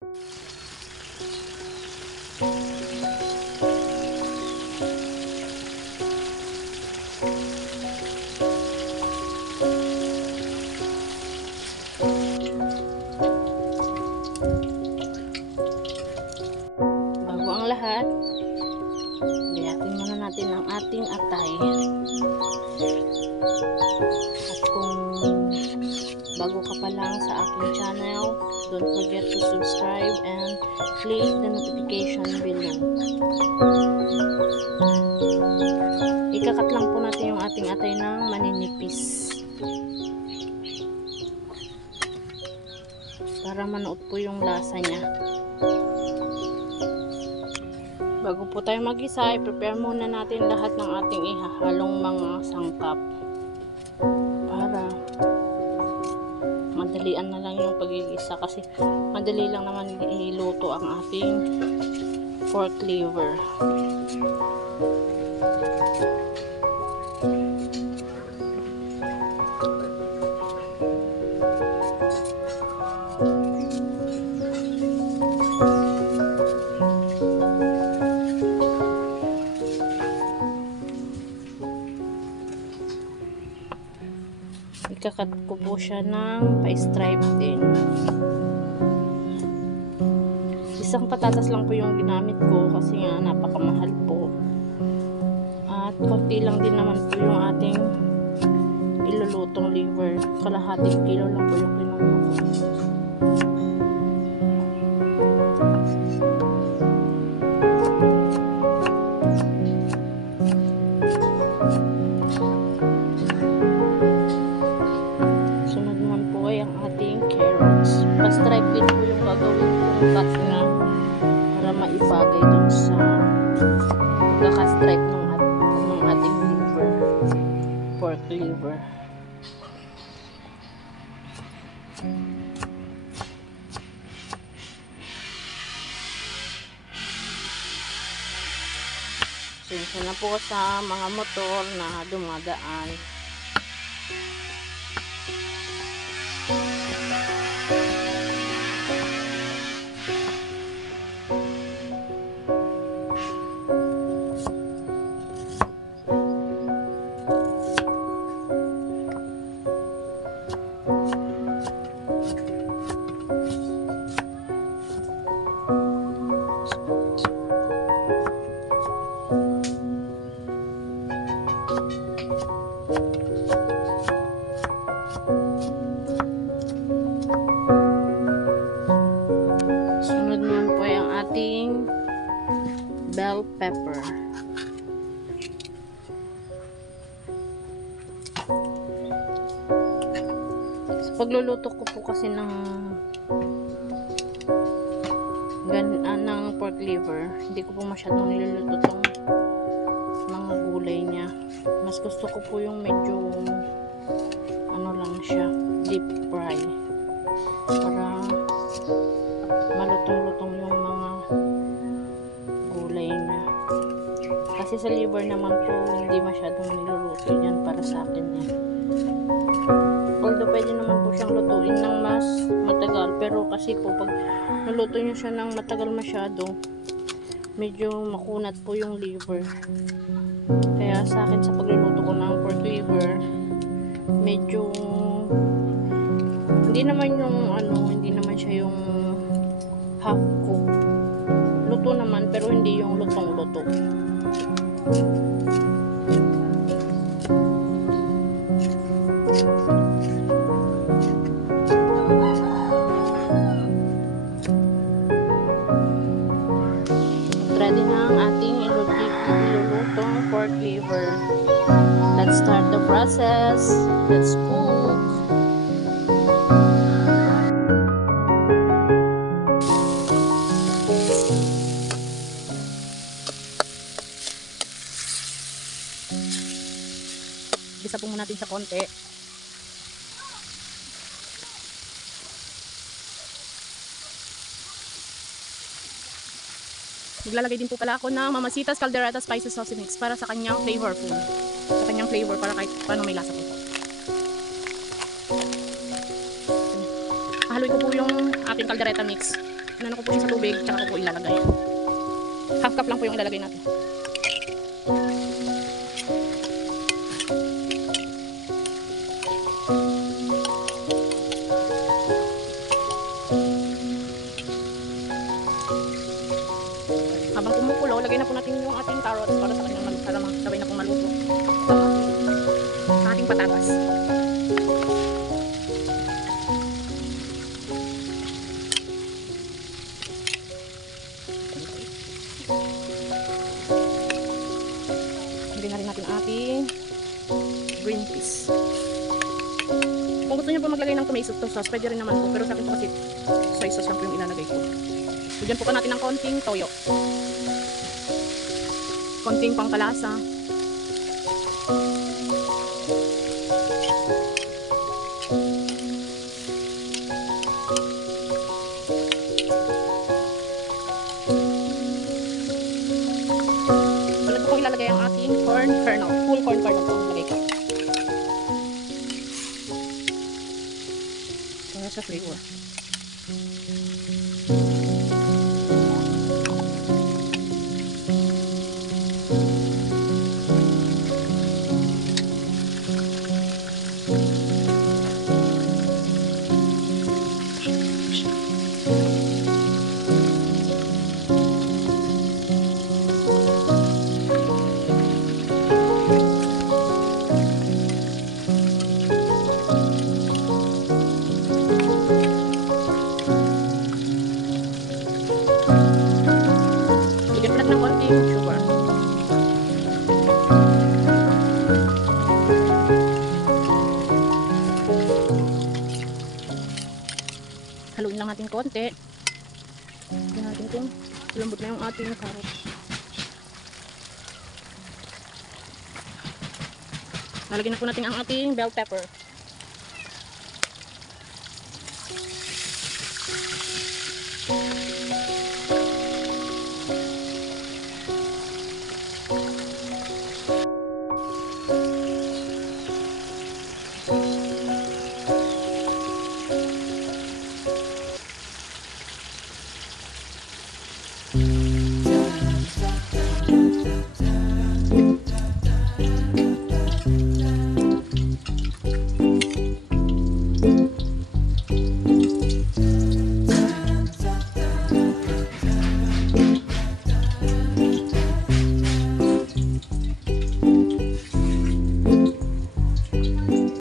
Bago ang lahat, biyakin muna natin ang ating atay. At kung bago ka pa lang sa aking channel, don't forget to subscribe and click the notification below. Ikakat lang po natin yung ating atay ng maninipis para manuot po yung lasa niya. Bago po tayo mag-isa, i-prepare muna natin lahat ng ating ihahalong mga sangkap para madalian na lang yung pagigisa, kasi madali lang naman iluto ang ating pork liver. Ikakat ko po siya ng pa-stripe din. Isang patatas lang po yung ginamit ko kasi nga napakamahal po. At konti lang din naman po yung ating ilulutong liver. Kalahating kilo lang po yung kinuha ko. Pa-stripe din po yung gagawin kong cut nga para maibagay dun sa pagkaka-stripe ng ating liver, pork liver. Sensya na po sa mga motor na dumadaan. Sunod naman po yung ating bell pepper. Sa pagluluto ko po kasi ng pork liver, hindi ko po masyadong niluluto tong mga gulay niya. Mas gusto ko po yung medyo ano lang siya, deep fry, para malutong-lutong yung mga gulay niya. Kasi sa liver naman po, hindi masyadong niluluto yan para sa akin yan. Although pwede naman po siyang lutuin ng mas matagal, pero kasi po pag naluto nyo siya ng matagal masyado, medyo makunat po yung liver. Kaya sa akin, sa pagluluto ko ng pork liver, medyo hindi naman yung hindi naman siya yung half cook. Luto naman, pero hindi yung lutong-luto. Ready na ang ating ilulutong pork liver. Let's start the process. Let's cook. Gisa po muna natin sa konti. Maglalagay din po pala ako ng Mamacita's Caldereta Spices Sauce Mix para sa kanyang flavorful. Sa kanyang flavor, para kahit paano may lasa po. Haluin ko po yung ating caldereta mix inano ko po siya sa tubig, tsaka ko po ilalagay. Half cup lang po yung ilalagay natin. Habang kumukulo, lagay na po natin yung ating carrots para sa kanyang maluto, para sabay na pong maluto. Sa ating patatas. Lagay na rin natin ating green peas. Kung gusto niyo po maglagay ng tomato sauce, pwede rin naman po. Pero sa akin po kasi soy sauce lang po yung ilalagay ko. Bigyan po natin ng konting toyo. Konting pangkalasa. Ulit po ilalagay ang ating corn kernel. Full corn kernel po ang ilagay ko. Para sa flavor. Bigyan po natin ng konting sugar. Haluin lang natin konti. Tignan natin kung lambot na yung ating carrots. Lalagyan na po natin ang ating bell pepper.